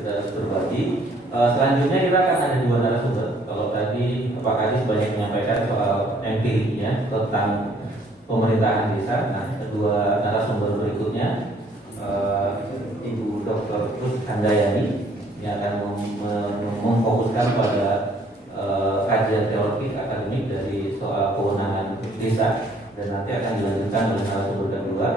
kita berbagi. Selanjutnya kita akan ada dua narasumber. Kalau tadi Pak Kadis banyak menyampaikan soal empiriknya tentang pemerintahan desa. Nah, kedua narasumber berikutnya Ibu Dr. Kus Handayani yang akan memfokuskan pada kajian teoretik akademik dari soal kewenangan desa, dan nanti akan dilanjutkan oleh narasumber kedua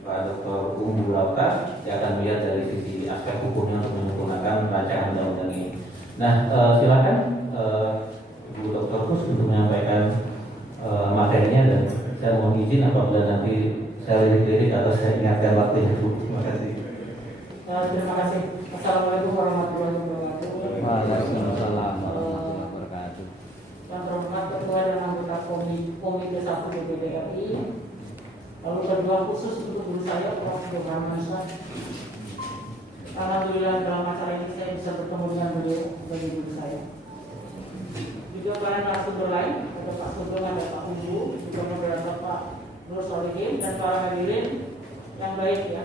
Pak Dr. Umbu Lauka yang akan melihat dari sisi aspek hukumnya untuk menyempurnakan rancangan undang-undang ini. Nah, silakan Ibu Dr. Kus untuk menyampaikan materinya, dan saya mohon izin apabila nanti saya lirik-lirik atau saya ingatkan waktunya. Terima kasih. Terima kasih. Assalamualaikum warahmatullahi wabarakatuh. Waalaikumsalam warahmatullahi wabarakatuh. Yang terhormat Ketua dan anggota Komite 1 DPD RI. Lalu kedua khusus untuk guru saya Prof. Johan Mansyah. Alhamdulillah dalam masalah ini saya bisa bertemu dengan beliau dari guru saya. Juga para narasumber lain, ada Pak Sugeng, ada Pak Umbu, juga beberapa Pak Nur Solihin, dan para hadirin yang baik ya,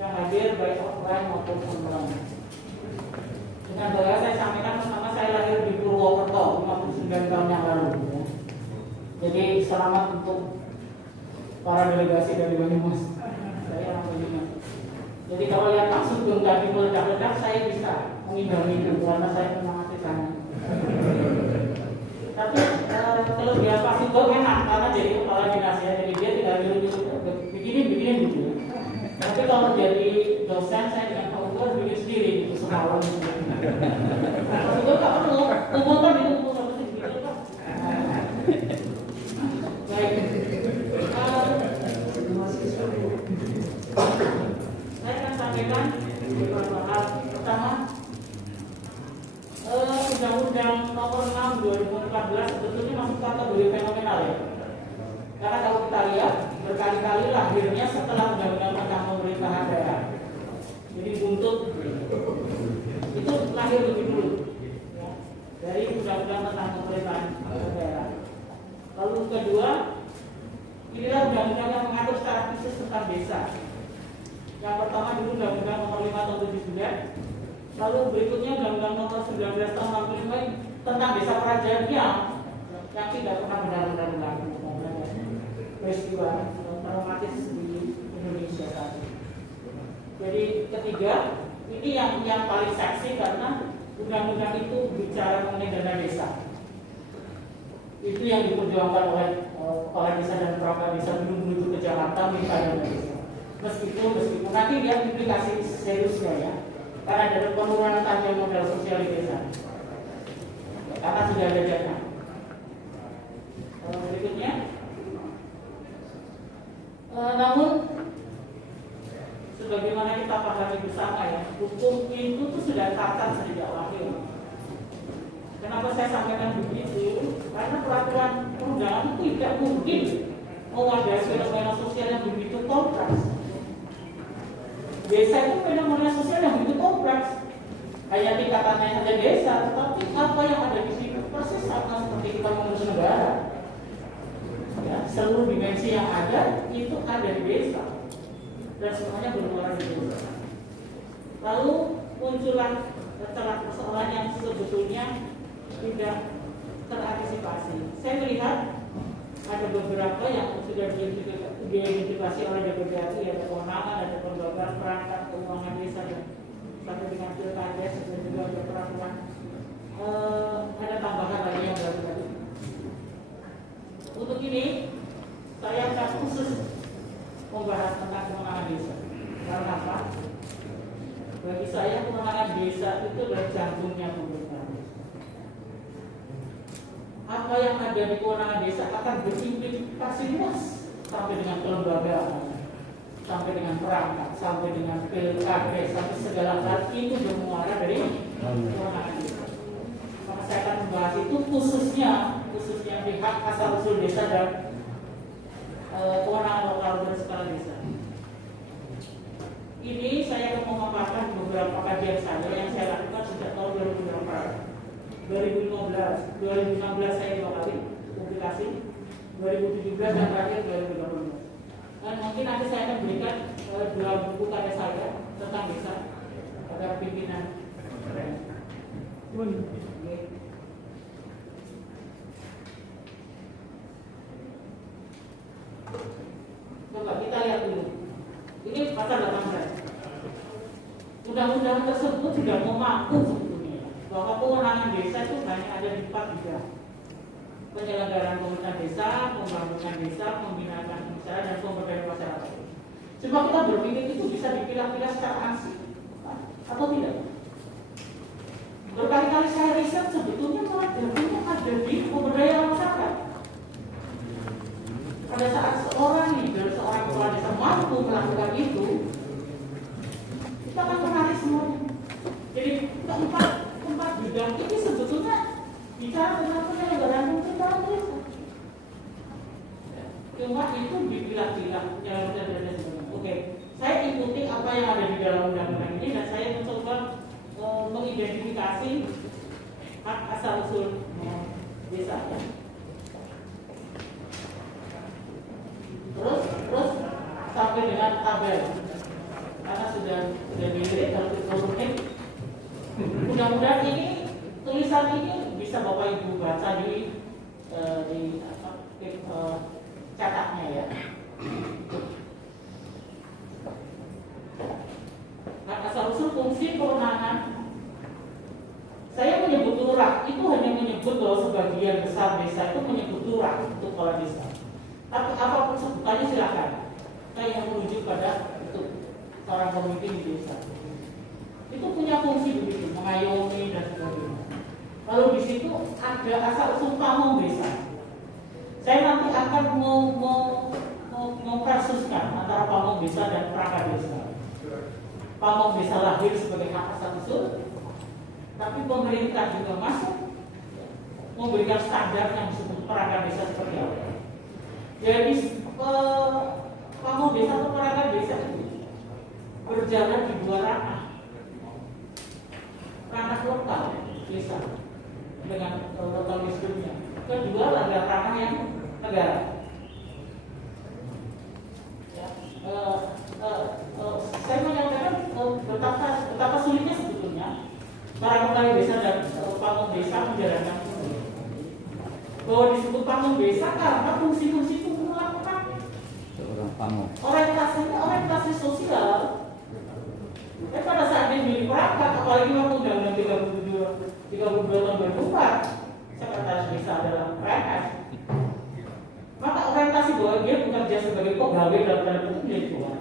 yang hadir baik offline maupun online. Dengan bangga saya sampaikan, pertama saya lahir di Purwokerto 59 tahun yang lalu ya. Jadi selamat untuk para delegasi dari Banyumas. Saya orang Banyumas. Jadi kalau lihat Pak Sugeng tadi meledak-ledak, saya bisa mengimbangi itu karena saya menyemangati sana. Tapi kelebihan Pak Sugeng enak karena jadi kepala dinas ya, jadi dia tidak begini gitu. Tapi kalau jadi dosen saya dengan Pak Sugeng harus bikin sendiri gitu semalam. Pak Sugeng nggak perlu kumpulkan itu kumpul gitu Pak. Baik. Saya akan sampaikan beberapa hal. Pertama, Undang-Undang Nomor 6 2014 sebetulnya masuk kategori fenomenal ya. Karena kalau kita lihat berkali-kali lahirnya setelah Undang-Undang tentang pemerintahan daerah. Jadi buntut itu lahir lebih dulu ya, dari Undang-Undang tentang pemerintahan daerah. Lalu kedua, inilah undang-undang yang mengatur secara khusus tentang desa. Yang pertama dulu Undang-Undang Nomor 5 tahun 79. Lalu berikutnya Undang-Undang Nomor 19 tahun 65 tentang desa kerajaan yang tidak pernah benar-benar berlaku. Peristiwa traumatis di Indonesia saat ini. Jadi ketiga, ini yang paling seksi karena undang-undang itu bicara mengenai dana desa. Itu yang diperjuangkan oleh kepala desa dan perangkat desa belum menuju ke Jakarta minta dana desa. Meskipun nanti dia implikasi seriusnya ya, karena ada penurunan tajam modal sosial di desa. Karena sudah ada dana. Berikutnya, namun sebagaimana kita pahami bersama ya, hukum itu tuh sudah cacat sejak lahir. Kenapa saya sampaikan begitu? Karena peraturan perundangan itu tidak mungkin mewadahi fenomena sosial yang begitu kompleks. Desa itu fenomena sosial yang begitu kompleks. Hanya tingkatannya saja desa, tetapi apa yang ada di situ persis sama seperti kita mengurus negara. Ya, seluruh dimensi yang ada itu ada di desa dan semuanya bermuara di desa. Lalu muncullah celah persoalan yang sebetulnya tidak terantisipasi. Saya melihat ada beberapa yang sudah diidentifikasi oleh DPD, ada kewenangan, ada kelembagaan perangkat keuangan desa dan sampai dengan pilkada dan juga ada peraturan. Ada tambahan lagi yang baru tadi. Untuk ini saya akan khusus membahas tentang kewenangan desa. Karena apa? Bagi saya kewenangan desa itu adalah jantungnya pemerintahan. Apa yang ada di kewenangan desa akan berimplikasi luas sampai dengan kelembagaan, sampai dengan perangkat, sampai dengan pilkada, sampai segala hal itu bermuara dari kewenangan desa. Maka saya akan membahas itu khususnya di hak asal usul desa dan kewenangan lokal dan skala desa. Ini saya akan memaparkan beberapa kajian saya yang saya lakukan sejak tahun 2015, 2016 saya 2 kali publikasi, 2017 dan terakhir 2018. Dan mungkin nanti saya akan berikan 2 buku karya saya tentang desa agar pimpinan referensi. Coba kita lihat dulu. Ini pasal 18. Undang-undang tersebut sudah memaku sebetulnya bahwa kewenangan desa itu hanya ada di 4 bidang: penyelenggaraan pemerintahan desa, pembangunan desa, pembinaan desa, dan pemberdayaan masyarakat. Coba kita berpikir itu bisa dipilah-pilah secara ansih atau tidak? Berkali-kali saya riset sebetulnya malah jadinya ada di pemberdayaan masyarakat. Pada saat seorang leader, seorang kepala desa mampu melakukan itu, kita akan menarik semuanya. Jadi keempat bidang ini sebetulnya bicara tentang penyelenggaraan pemerintahan desa. Cuma itu dipilah-pilah yang benar-benar sebenarnya. Oke, saya ikuti apa yang ada di dalam undang-undang ini dan saya mencoba mengidentifikasi hak asal usul desa. Terus sampai dengan tabel, karena sudah dilirik kalau diturunin. Undang-undang ini, tulisan ini bisa Bapak Ibu baca di catatnya ya. Hak asal usul fungsi kewenangan. Saya menyebut lurah itu hanya menyebut bahwa sebagian besar desa itu menyebut lurah untuk kepala desa. Tapi apapun sebutannya silakan. Saya yang merujuk pada itu seorang pemimpin di desa. Itu punya fungsi begitu, mengayomi dan sebagainya. Lalu di situ ada asal usul pamong desa. Saya nanti akan mempersuskan antara pamong desa dan perangkat desa. Pamong desa lahir sebagai hak asal usul, tapi pemerintah juga masuk memberikan standar yang disebut perangkat desa seperti apa. Jadi pamong desa atau perangkat desa itu berjalan di 2 ranah. Ranah lokal desa dengan lokal miskinnya. Kedua adalah ranah yang negara. Ya, saya menyampaikan betapa sulitnya sebetulnya para kepala desa dan pamong desa menjalankan ini. Bahwa disebut pamong desa karena fungsi-fungsi itu melakukan orientasi sosial. Pada saat dia milih perangkat, apalagi waktu Undang-Undang 32 tahun 2004, sekretaris desa adalah PNS. Maka orientasi bahwa dia bekerja sebagai pegawai dalam tanda kutip dia jual.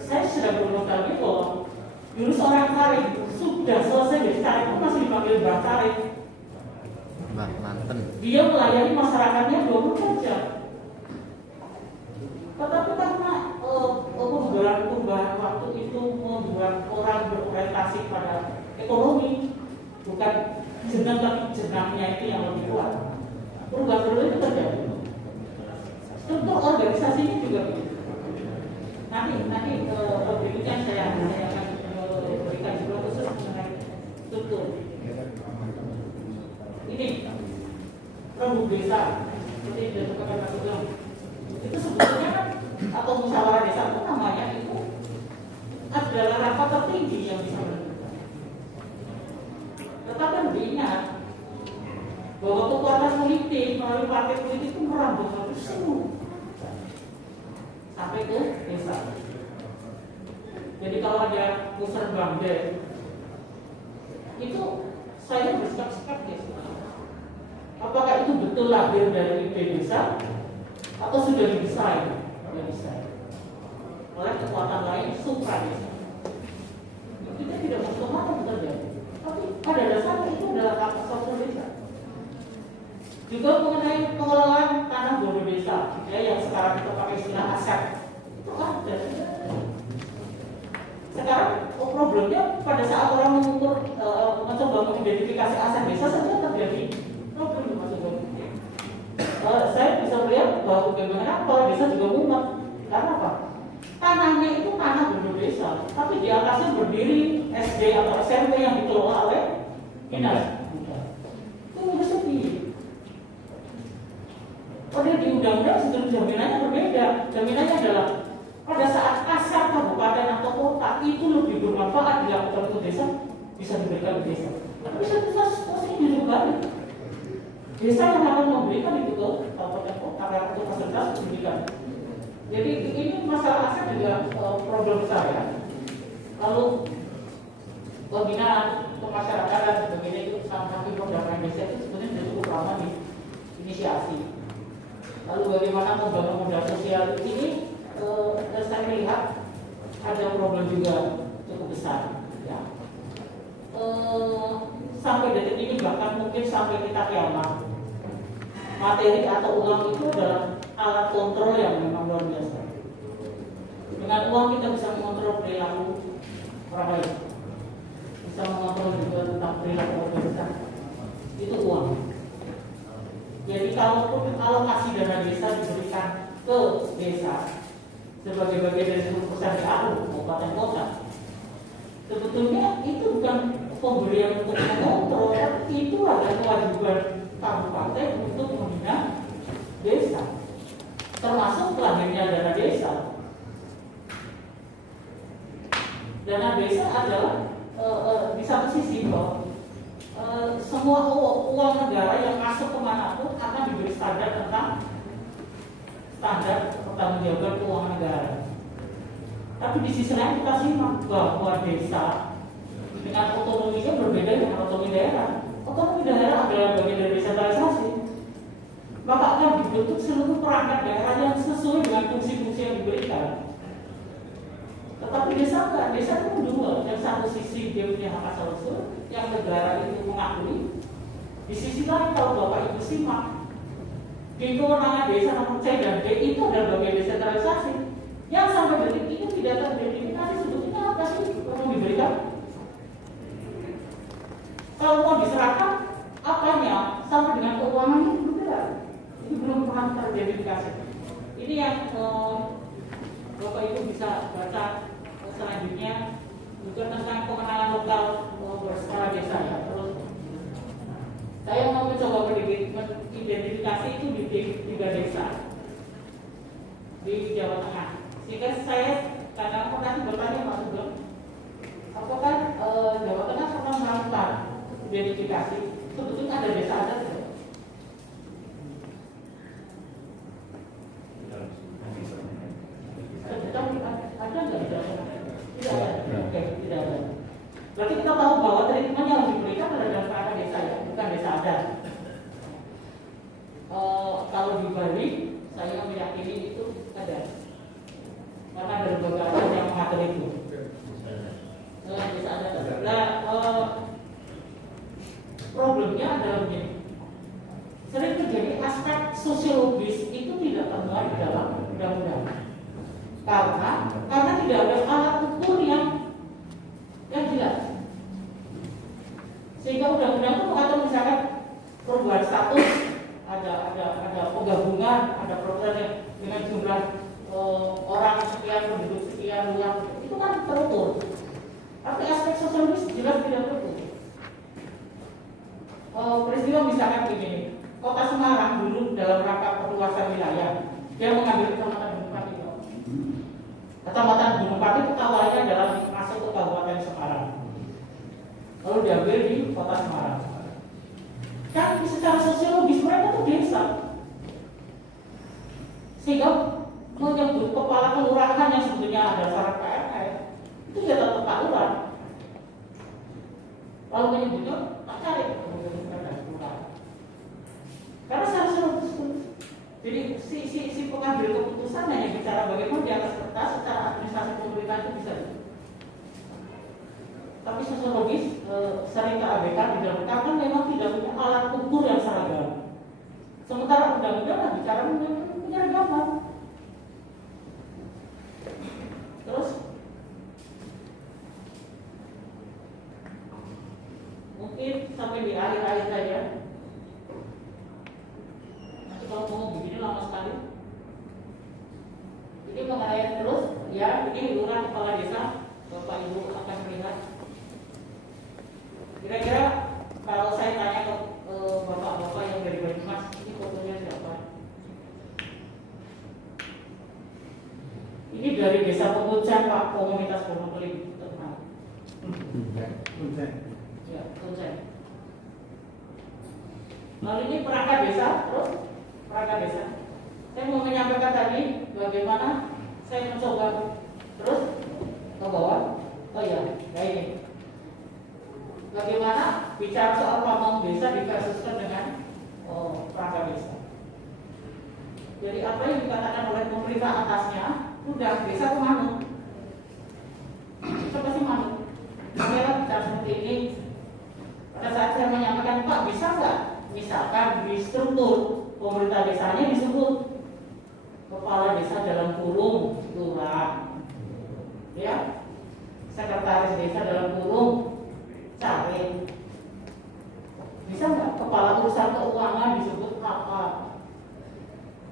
Saya sudah bernostalgia bahwa dulu seorang tarik sudah selesai dari tarik pun masih dipanggil Bang Tarik. Bang Manten. Dia melayani masyarakatnya 24 jam. Tetapi karena perubahan waktu itu membuat orang berorientasi pada ekonomi, bukan jenang tapi jenangnya itu yang lebih kuat. Perubahan itu terjadi. Struktur organisasinya juga begitu. Nanti berikutnya saya akan berikan juga khusus mengenai struktur. Ini rembuk desa seperti yang dilakukan Pak Sugeng. Itu sebetulnya kan atau musyawarah desa itu namanya itu adalah rapat tertinggi yang bisa menentukan. Tetapi harus diingat bahwa kekuatan politik melalui partai politik itu merambah habis semua sampai ke desa. Jadi kalau ada pusat bangde itu saya bersikap skeptis. Apakah itu betul lahir dari ide desa atau sudah didesain oleh kekuatan lain supra desa? Kita tidak masuk apa terjadi. Tapi pada dasarnya itu adalah hak asal desa. Juga mengenai pengelolaan tanah bodo desa, ya, yang sekarang kita pakai istilah aset, itu ada. Sekarang problemnya pada saat orang mengukur, mencoba mengidentifikasi aset desa saja terjadi problem masuk. Saya bisa melihat bahwa bagaimana kepala desa juga mumet. Karena apa? Tanahnya itu tanah bodo desa, tapi di atasnya berdiri SD atau SMP yang dikelola oleh dinas. Itu harus sepi. Padahal di undang-undang sebetulnya jaminannya berbeda. Jaminannya adalah pada saat kasar desa, kabupaten atau kota itu lebih bermanfaat dilakukan untuk desa, bisa diberikan ke desa. Tapi bisa posisinya juga balik. Desa yang akan memberikan itu ke kabupaten kota karena untuk fasilitas pendidikan. Jadi ini masalah aset juga problem besar ya. Lalu pembinaan kemasyarakatan sebagainya itu sama pembangunan desa itu sebenarnya sudah cukup lama diinisiasi. Lalu bagaimana membangun modal sosial ini saya melihat ada problem juga cukup besar ya. Sampai detik ini bahkan mungkin sampai kita kiamat materi atau uang itu adalah alat kontrol yang memang luar biasa. Dengan uang kita bisa mengontrol perilaku orang lain, bisa mengontrol juga tentang perilaku organisasi. Itu uang. Jadi kalaupun alokasi dana desa diberikan ke desa sebagai bagian dari seluruh pekerjaan kabupaten kota, sebetulnya itu bukan pemberian untuk mengontrol, itu adalah kewajiban kabupaten untuk membina desa, termasuk lahirnya dana desa. Dana desa adalah di satu sisi bahwa semua uang negara yang masuk kemanapun akan diberi standar tentang standar pertanggungjawaban keuangan negara. Tapi di sisi lain kita simak bahwa desa dengan otonominya berbeda dengan otonomi daerah. Otonomi daerah adalah bagian dari desentralisasi. Maka akan dibentuk seluruh perangkat daerah yang sesuai dengan fungsi-fungsi yang diberikan. Tetapi desa enggak, desa itu dua. Yang satu sisi dia punya hak asal usul, yang negara itu mengakui. Di sisi lain kalau Bapak Ibu simak, di kewenangan desa nomor C dan D itu adalah bagian desentralisasi. Yang sampai detik ini tidak teridentifikasi sebetulnya apa sih yang diberikan. Kalau mau diserahkan, apanya sampai dengan keuangannya berbeda. Ini belum pernah teridentifikasi. Ini yang Bapak Ibu bisa baca selanjutnya juga tentang pengenalan lokal berskala desa ya. Terus saya mau mencoba mengidentifikasi itu di 3 desa di Jawa Tengah. Sehingga saya kadang pernah bertanya Pak Sugeng, apakah Jawa Tengah pernah melakukan identifikasi sebetulnya ada desa adat? Ada nggak di Jawa Tengah? Tidak ada. Oke, tidak ada. Berarti kita tahu bahwa treatment yang diberikan adalah dalam kerangka desa ya, bukan desa adat. Kalau di Bali, saya meyakini itu ada. Karena ada lembaga adat yang mengatur itu. Desa adat. Nah, problemnya adalah begini. Sering terjadi aspek sosiologis itu tidak termuat di dalam undang-undang. Karena tidak ada alat ukur yang jelas. Sehingga undang-undang itu mengatur misalkan perubahan status, ada penggabungan, ada program yang dengan jumlah orang sekian, penduduk sekian, luas, itu kan terukur. Tapi aspek sosiologis jelas tidak terukur. Peristiwa misalkan begini, Kota Semarang dulu dalam rangka perluasan wilayah, dia mengambil kecamatan Gunung Pati. Kecamatan Gunung Pati itu awalnya adalah masuk ke Kabupaten Semarang, lalu diambil di Kota Semarang. Kan secara sosiologis mereka itu desa, sehingga menyebut kepala kelurahan yang sebetulnya ada syarat PNS itu ya tetap Pak Lurah. Lalu menyebutnya Pak Carik, karena secara sosiologis. Jadi si pengambil keputusan hanya bicara bagaimana di atas kertas secara administrasi pemerintahan itu bisa. Tapi sosiologis sering terabaikan di dalam karena memang tidak punya alat ukur yang seragam. Sementara undang-undang bicara penyeragaman. Terus mungkin sampai di akhir-akhir saja. Kalau mau begini lama sekali. Ini mengenai terus, ya ini lurah kepala desa, Bapak Ibu akan melihat. Kira-kira kalau saya tanya ke bapak-bapak yang dari Banyumas, ini fotonya siapa? desa Pengujan Pak, komunitas Gunung terkenal. Ya, Pengujan. Lalu ini perangkat desa, terus perangkat desa. Saya mau menyampaikan tadi bagaimana saya mencoba terus ke bawah. Oh iya, kayak ini. Bagaimana bicara soal pamong desa diversuskan dengan perangkat desa. Jadi apa yang dikatakan oleh pemerintah atasnya, udah desa itu manut. Itu pasti manut. Kamera bicara seperti ini. Pada saat saya menyampaikan, Pak bisa nggak? Misalkan di struktur pemerintah desanya disebut kepala desa dalam kurung lurah, ya, sekretaris desa dalam kurung caleg. Bisa nggak kepala urusan keuangan disebut apa?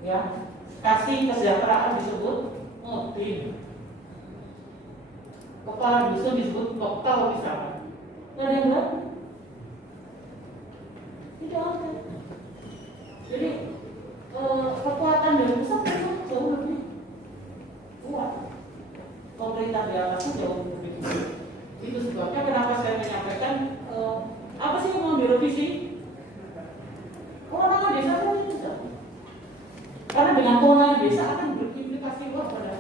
Ya, kasih kesejahteraan disebut mutin. Kepala dusun disebut bekal misalnya. Nggak ada yang berani. Tidak ada. Jadi kekuatan dari pusat itu jauh lebih kuat. Pemerintah di atasnya jauh lebih kuat. Itu sebabnya kenapa saya menyampaikan apa sih yang mau direvisi? Kewenangan desa saja bisa. Karena dengan kewenangan desa akan berimplikasi luas pada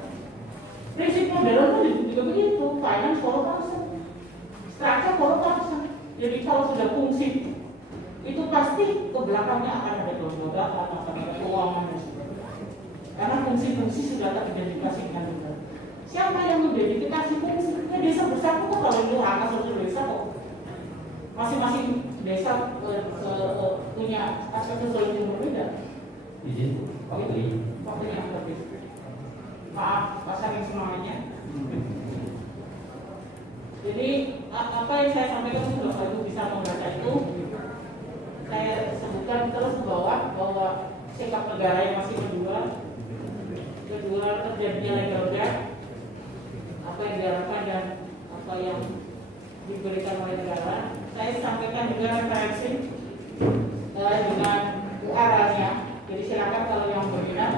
prinsip modern itu juga begitu. Finance follow person, structure follow person. Jadi kalau sudah fungsi itu pasti ke belakangnya akan ada kelembagaan, akan ada keuangan dan sebagainya. Karena fungsi-fungsi sudah teridentifikasikan juga. Siapa yang mengidentifikasi fungsi? Ya desa bersatu kok, kalau itu angka satu desa kok. Masing-masing desa punya aspek sosial yang berbeda. Izin, Waktunya habis. Maaf, pasarin semuanya. Jadi apa yang saya sampaikan itu Bapak Ibu bisa membaca itu. Saya sebutkan terus ke bawah bahwa sikap negara yang masih kedua terjadinya legal gap, apa yang diharapkan dan apa yang diberikan oleh negara. Saya sampaikan juga referensi dengan URL-nya. Jadi silakan kalau yang berminat,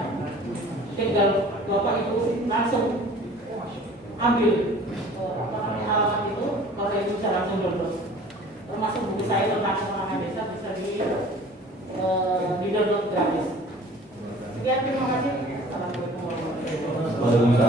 tinggal Bapak Ibu langsung ambil alamat itu, kalau itu bisa langsung download. Termasuk buku saya tentang pengembangan desa bisa di download gratis. Sekian, terima kasih. Assalamualaikum warahmatullahi wabarakatuh.